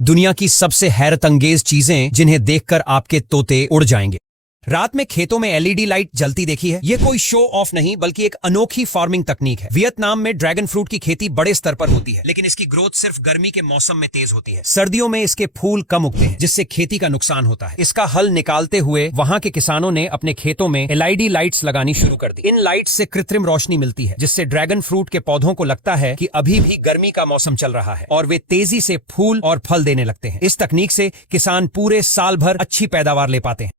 दुनिया की सबसे हैरतअंगेज चीजें जिन्हें देखकर आपके तोते उड़ जाएंगे। रात में खेतों में एलईडी लाइट जलती देखी है? ये कोई शो ऑफ नहीं बल्कि एक अनोखी फार्मिंग तकनीक है। वियतनाम में ड्रैगन फ्रूट की खेती बड़े स्तर पर होती है, लेकिन इसकी ग्रोथ सिर्फ गर्मी के मौसम में तेज होती है। सर्दियों में इसके फूल कम उगते हैं, जिससे खेती का नुकसान होता है। इसका हल निकालते हुए वहां के किसानों ने अपने खेतों में एलईडी लाइट्स लगानी शुरू कर दी। इन लाइट्स से कृत्रिम रोशनी मिलती है, जिससे ड्रैगन फ्रूट के पौधों को लगता है कि अभी भी गर्मी का मौसम चल रहा है और वे तेजी से फूल और फल देने लगते हैं। इस तकनीक से किसान पूरे साल भर अच्छी पैदावार ले पाते हैं।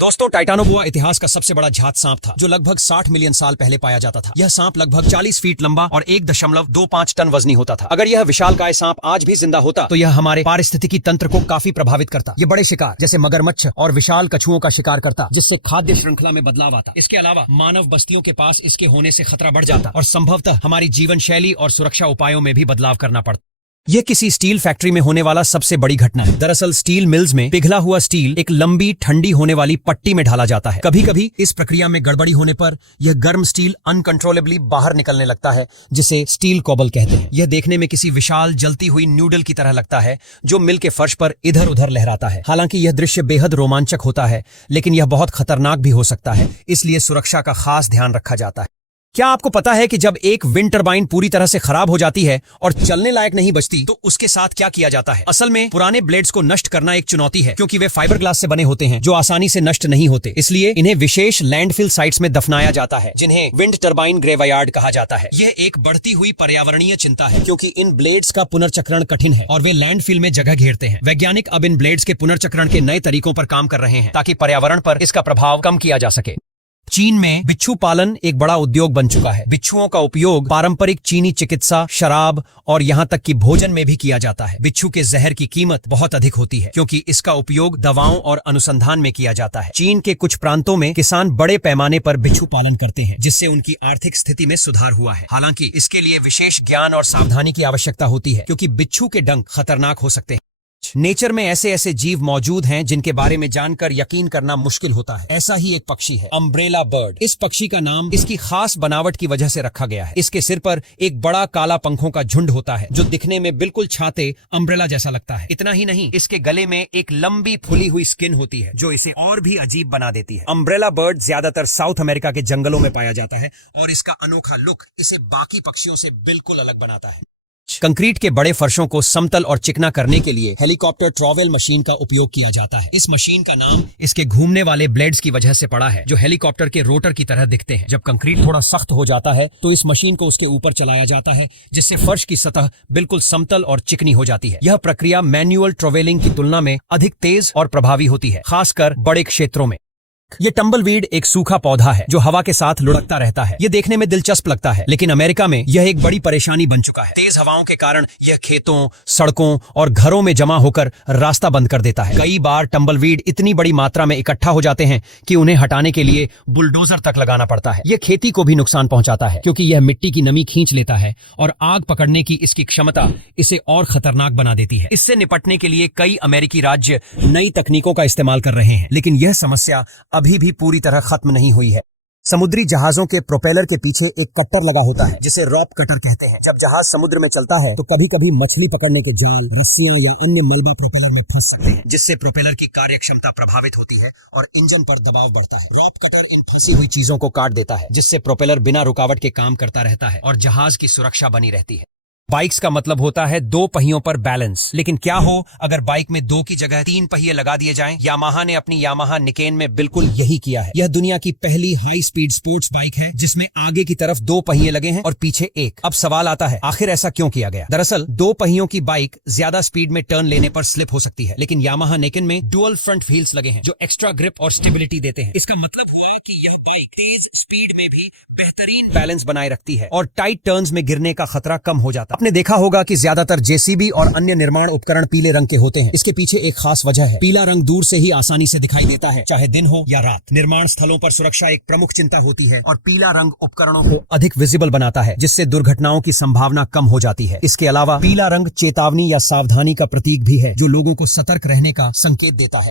दोस्तों, टाइटानोबोआ इतिहास का सबसे बड़ा झात सांप था, जो लगभग 60 मिलियन साल पहले पाया जाता था। यह सांप लगभग 40 फीट लंबा और 1.25 टन वजनी होता था। अगर यह विशालकाय सांप आज भी जिंदा होता तो यह हमारे पारिस्थितिकी तंत्र को काफी प्रभावित करता। ये बड़े शिकार जैसे मगरमच्छ और विशाल कछुओं का शिकार करता, जिससे खाद्य श्रृंखला में बदलाव आता। इसके अलावा मानव बस्तियों के पास इसके होने से खतरा बढ़ जाता और संभवतः हमारी जीवन शैली और सुरक्षा उपायों में भी बदलाव करना पड़ता। यह किसी स्टील फैक्ट्री में होने वाला सबसे बड़ी घटना है। दरअसल स्टील मिल्स में पिघला हुआ स्टील एक लंबी ठंडी होने वाली पट्टी में ढाला जाता है। कभी कभी इस प्रक्रिया में गड़बड़ी होने पर यह गर्म स्टील अनकंट्रोलेबली बाहर निकलने लगता है, जिसे स्टील कोबल कहते हैं। यह देखने में किसी विशाल जलती हुई न्यूडल की तरह लगता है, जो मिल के फर्श पर इधर उधर लहराता है। हालांकि यह दृश्य बेहद रोमांचक होता है, लेकिन यह बहुत खतरनाक भी हो सकता है, इसलिए सुरक्षा का खास ध्यान रखा जाता है। क्या आपको पता है कि जब एक विंड टरबाइन पूरी तरह से खराब हो जाती है और चलने लायक नहीं बचती, तो उसके साथ क्या किया जाता है? असल में पुराने ब्लेड्स को नष्ट करना एक चुनौती है, क्योंकि वे फाइबर ग्लास से बने होते हैं, जो आसानी से नष्ट नहीं होते। इसलिए इन्हें विशेष लैंडफिल साइट्स में दफनाया जाता है, जिन्हें विंड टरबाइन ग्रेवयार्ड कहा जाता है। यह एक बढ़ती हुई पर्यावरणीय चिंता है, क्योंकि इन ब्लेड्स का पुनर्चक्रण कठिन है और वे लैंडफिल में जगह घेरते हैं। वैज्ञानिक अब इन ब्लेड्स के पुनर्चक्रण के नए तरीकों पर काम कर रहे हैं, ताकि पर्यावरण पर इसका प्रभाव कम किया जा सके। चीन में बिच्छू पालन एक बड़ा उद्योग बन चुका है। बिच्छुओं का उपयोग पारंपरिक चीनी चिकित्सा, शराब और यहाँ तक कि भोजन में भी किया जाता है। बिच्छू के जहर की कीमत बहुत अधिक होती है, क्योंकि इसका उपयोग दवाओं और अनुसंधान में किया जाता है। चीन के कुछ प्रांतों में किसान बड़े पैमाने पर बिच्छू पालन करते हैं, जिससे उनकी आर्थिक स्थिति में सुधार हुआ है। हालांकि इसके लिए विशेष ज्ञान और सावधानी की आवश्यकता होती है, क्योंकि बिच्छू के डंक खतरनाक हो सकते हैं। नेचर में ऐसे ऐसे जीव मौजूद हैं जिनके बारे में जानकर यकीन करना मुश्किल होता है। ऐसा ही एक पक्षी है, अम्ब्रेला बर्ड। इस पक्षी का नाम इसकी खास बनावट की वजह से रखा गया है। इसके सिर पर एक बड़ा काला पंखों का झुंड होता है, जो दिखने में बिल्कुल छाते अम्ब्रेला जैसा लगता है। इतना ही नहीं, इसके गले में एक लंबी फुली हुई स्किन होती है, जो इसे और भी अजीब बना देती है। अम्ब्रेला बर्ड ज्यादातर साउथ अमेरिका के जंगलों में पाया जाता है और इसका अनोखा लुक इसे बाकी पक्षियों से बिल्कुल अलग बनाता है। कंक्रीट के बड़े फर्शों को समतल और चिकना करने के लिए हेलीकॉप्टर ट्रॉवेल मशीन का उपयोग किया जाता है। इस मशीन का नाम इसके घूमने वाले ब्लेड्स की वजह से पड़ा है, जो हेलीकॉप्टर के रोटर की तरह दिखते हैं। जब कंक्रीट थोड़ा सख्त हो जाता है, तो इस मशीन को उसके ऊपर चलाया जाता है, जिससे फर्श की सतह बिल्कुल समतल और चिकनी हो जाती है। यह प्रक्रिया मैन्युअल ट्रॉवेलिंग की तुलना में अधिक तेज और प्रभावी होती है, खासकर बड़े क्षेत्रों में। ये टम्बलवीड एक सूखा पौधा है, जो हवा के साथ लुढ़कता रहता है। ये देखने में दिलचस्प लगता है, लेकिन अमेरिका में यह एक बड़ी परेशानी बन चुका है। तेज हवाओं के कारण यह खेतों, सड़कों और घरों में जमा होकर रास्ता बंद कर देता है। कई बार टम्बलवीड इतनी बड़ी मात्रा में इकट्ठा हो जाते हैं कि उन्हें हटाने के लिए बुलडोजर तक लगाना पड़ता है। यह खेती को भी नुकसान पहुंचाता है, क्योंकि यह मिट्टी की नमी खींच लेता है और आग पकड़ने की इसकी क्षमता इसे और खतरनाक बना देती है। इससे निपटने के लिए कई अमेरिकी राज्य नई तकनीकों का इस्तेमाल कर रहे हैं, लेकिन यह समस्या अभी भी पूरी तरह खत्म नहीं हुई है। समुद्री जहाजों के प्रोपेलर के पीछे एक कटर लगा होता है, जिसे रॉप कटर कहते हैं। जब जहाज समुद्र में चलता है, तो कभी कभी मछली पकड़ने के जाल, रस्सियां या अन्य मलबा प्रोपेलर में फंस सकते हैं, जिससे प्रोपेलर की कार्यक्षमता प्रभावित होती है और इंजन पर दबाव बढ़ता है। रॉप कटर इन फंसी हुई चीजों को काट देता है, जिससे प्रोपेलर बिना रुकावट के काम करता रहता है और जहाज की सुरक्षा बनी रहती है। बाइक्स का मतलब होता है दो पहियों पर बैलेंस, लेकिन क्या हो अगर बाइक में दो की जगह तीन पहिए लगा दिए जाएं? यामाहा ने अपनी यामाहा निकेन में बिल्कुल यही किया है। यह दुनिया की पहली हाई स्पीड स्पोर्ट्स बाइक है, जिसमें आगे की तरफ दो पहिए लगे हैं और पीछे एक। अब सवाल आता है, आखिर ऐसा क्यों किया गया? दरअसल दो पहियों की बाइक ज्यादा स्पीड में टर्न लेने पर स्लिप हो सकती है, लेकिन यामाहा निकेन में डुअल फ्रंट व्हील्स लगे हैं, जो एक्स्ट्रा ग्रिप और स्टेबिलिटी देते हैं। इसका मतलब हुआ कि यह बाइक तेज स्पीड में भी बेहतरीन बैलेंस बनाए रखती है और टाइट टर्न्स में गिरने का खतरा कम हो जाता है। आपने देखा होगा कि ज्यादातर जेसीबी और अन्य निर्माण उपकरण पीले रंग के होते हैं। इसके पीछे एक खास वजह है। पीला रंग दूर से ही आसानी से दिखाई देता है, चाहे दिन हो या रात। निर्माण स्थलों पर सुरक्षा एक प्रमुख चिंता होती है और पीला रंग उपकरणों को अधिक विजिबल बनाता है, जिससे दुर्घटनाओं की संभावना कम हो जाती है। इसके अलावा पीला रंग चेतावनी या सावधानी का प्रतीक भी है, जो लोगों को सतर्क रहने का संकेत देता है।